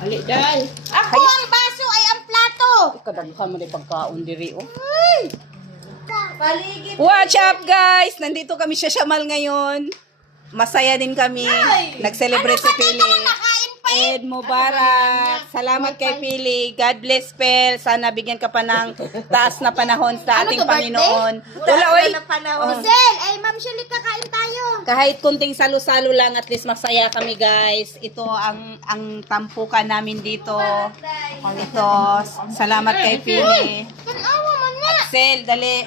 Ali dahil. Ako ang baso ay ang plato. Kadaghan mo na pagkaon diri oh. Paligid. What's up guys? Nandito kami sa Shamal ngayon. Masaya din kami. Nag-celebrate si Pili. Nakain pa eh. Eid Mubarak. Salamat kay Pili. God bless Pel. Sana bigyan ka pa ng taas na panahon sa ating Panginoon. Wala oy. Giselle, ay Ma'am Shirley, kakain tayo. Kahit kunting salo-salo lang, at least masaya kami guys. Ito ang tampukan namin dito. Ito. Salamat kay Pili. Tanawa mo na. Sel, dali.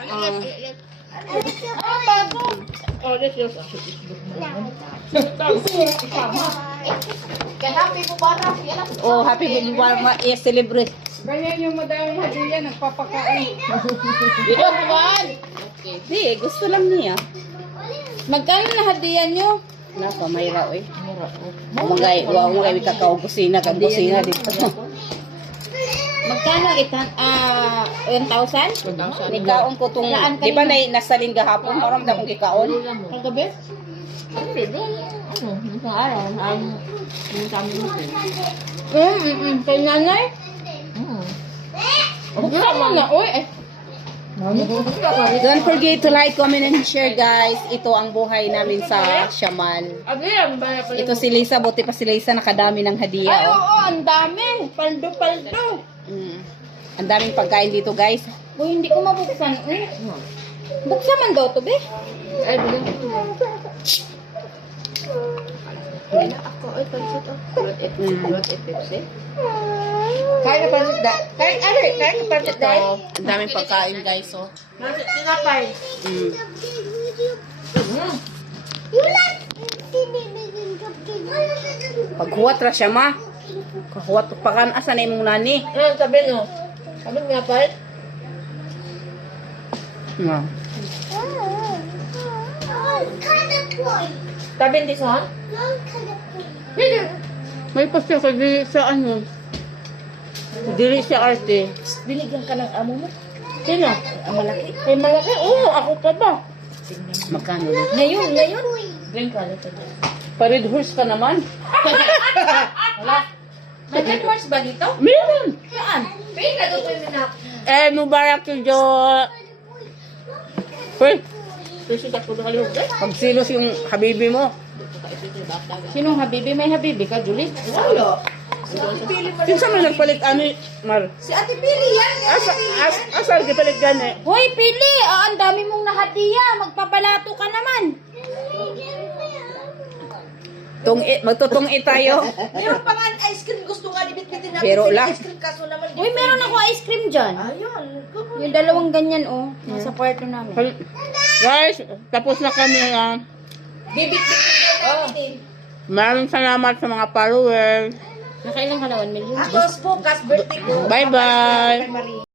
Oh, this is Kaya happy Mubarak. Yan ang Oh, happy Mubarak. I-celebrate. ganyan yung madaming hadiah, nagpapakain. Dito, buwan. Di, gusto lang niya. Magkano na hadiah nyo? Napa, mayra, oy. Umagay, kakao kusina, kag kusina dito. Magkano itan? 1,000? Nikaon ko tong, di ba nasalin gahapon? Maram na kong kikaon. Kagabi? Kay nanay? Sama na, uy. Don't forget to like, comment, and share guys. Ito ang buhay namin sa Shamal. Ito si Lisa, buti pa si Lisa nakadami ng Ay, hadiah. Oh. oo, ang dami. Paldo-paldo. Ang daming pagkain dito guys. Uy, hindi ko mabuksan. Buksan man daw to, be. Ay, ako ay pansit ako. Kulot et Pepsi. Kaya na pansit da. Kaya na pansit da. Ang daming pagkain guys, oh. Pansit tinapay. Paghuwat ra siya ma. Kahuwat pa kan asa na imong nani. Ano sabi no? Ano nga pa? No. Sabi hindi sa? May pasya ka dili sa ano. Dili sa arte. Binigyan ka ng amo mo? Sino? Ang malaki. Ay, malaki? Oo, ako pa ba? Magkano na? Ngayon. Drink ka nito. Pa-red horse ka naman. Wala. May red horse ba dito? Meron. Saan? Pay na doon ko yung minak. Eh, Mubarak yung Jo. Hoy, Susi ka po na kalimog. pagsilos yung habibi mo. Sinong habibi? May habibi ka, Julie? Wala. Kinsa man nagpalit ani, Mar? Si Ate Pili yan. Asal gipalit gani? Hoy, Pili! Ang dami mong nahadiya. Magpapalato ka naman. Magtutungi tayo. Meron pa nga ice cream. Gusto nga libit-bitin natin. Pero sa lang. ice cream kaso naman. Uy, meron ako ice cream dyan. Ayun. Yung dalawang ganyan, oh. Nasa kwarto namin. Guys, tapos na kami. Bibit-bitin natin eh. Maraming salamat sa mga followers. Nakailang ka na 1 million? Ako, bukas birthday ko. Bye-bye. Kay Marie.